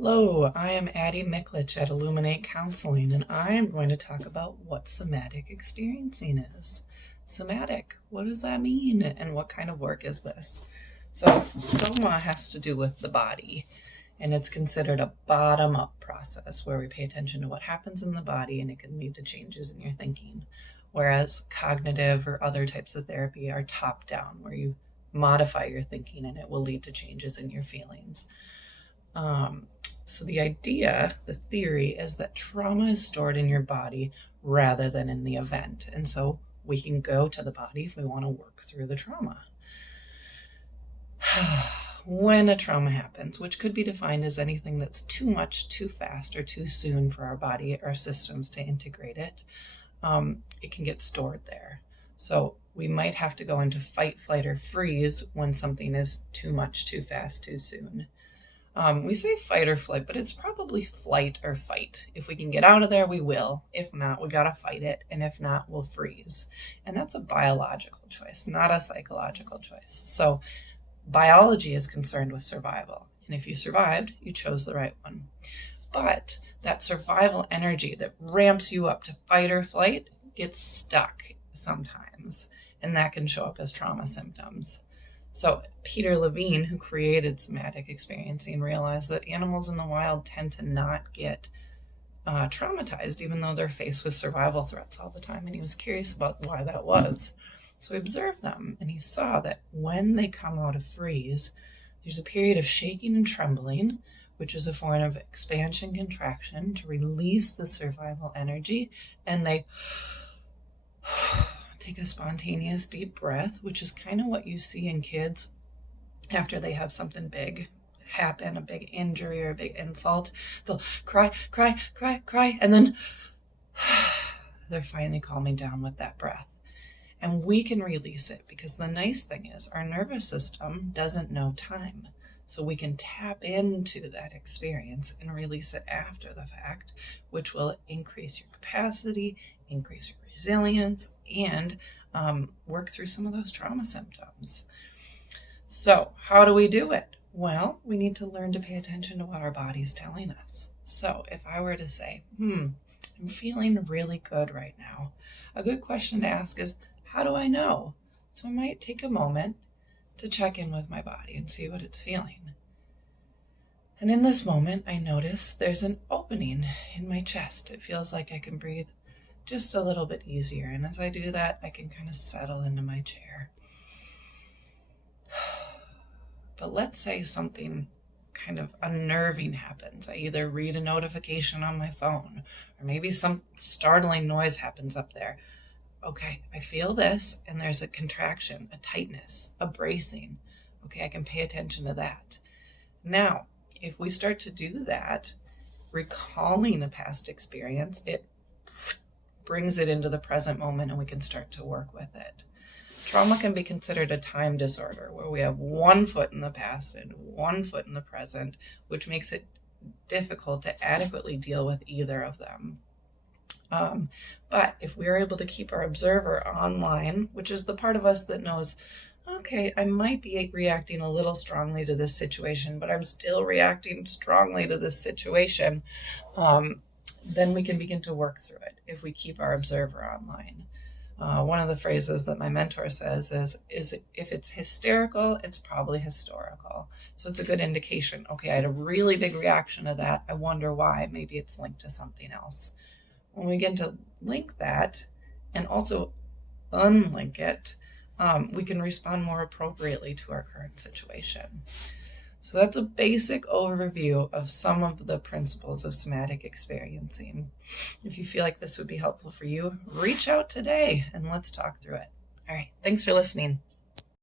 Hello, I am Addie Miklich at Illuminate Counseling, and I am going to talk about what somatic experiencing is. Somatic, what does that mean, and what kind of work is this? So, soma has to do with the body, and it's considered a bottom-up process where we pay attention to what happens in the body, and it can lead to changes in your thinking. Whereas cognitive or other types of therapy are top-down, where you modify your thinking, and it will lead to changes in your feelings. So the idea, the theory, is that trauma is stored in your body rather than in the event. And so we can go to the body if we want to work through the trauma. When a trauma happens, which could be defined as anything that's too much, too fast, or too soon for our body, our systems to integrate it, it can get stored there. So we might have to go into fight, flight, or freeze when something is too much, too fast, too soon. We say fight or flight, but it's probably flight or fight. If we can get out of there, we will. If not, we gotta fight it. And if not, we'll freeze. And that's a biological choice, not a psychological choice. So biology is concerned with survival. And if you survived, you chose the right one. But that survival energy that ramps you up to fight or flight gets stuck sometimes. And that can show up as trauma symptoms. So Peter Levine, who created somatic experiencing, realized that animals in the wild tend to not get traumatized, even though they're faced with survival threats all the time. And he was curious about why that was. So he observed them, and he saw that when they come out of freeze, there's a period of shaking and trembling, which is a form of expansion contraction to release the survival energy, and they take a spontaneous deep breath, which is kind of what you see in kids after they have something big happen, a big injury or a big insult. They'll cry, cry, cry, cry, and then they're finally calming down with that breath. And we can release it because the nice thing is our nervous system doesn't know time. So we can tap into that experience and release it after the fact, which will increase your capacity, increase your resilience, and work through some of those trauma symptoms. So how do we do it? Well, we need to learn to pay attention to what our body's telling us. So if I were to say, I'm feeling really good right now, a good question to ask is, how do I know? So I might take a moment to check in with my body and see what it's feeling. And in this moment, I notice there's an opening in my chest. It feels like I can breathe just a little bit easier. And as I do that, I can kind of settle into my chair. But let's say something kind of unnerving happens. I either read a notification on my phone, or maybe some startling noise happens up there. Okay, I feel this, and there's a contraction, a tightness, a bracing. Okay, I can pay attention to that. Now, if we start to do that, recalling a past experience, it brings it into the present moment and we can start to work with it. Trauma can be considered a time disorder where we have one foot in the past and one foot in the present, which makes it difficult to adequately deal with either of them. But if we are able to keep our observer online, which is the part of us that knows, okay, I might be reacting a little strongly to this situation, but I'm still reacting strongly to this situation, then we can begin to work through it if we keep our observer online. One of the phrases that my mentor says is if it's hysterical, it's probably historical. So it's a good indication. Okay, I had a really big reaction to that. I wonder why. Maybe it's linked to something else. When we begin to link that and also unlink it, we can respond more appropriately to our current situation. So that's a basic overview of some of the principles of somatic experiencing. If you feel like this would be helpful for you, reach out today and let's talk through it. All right, thanks for listening.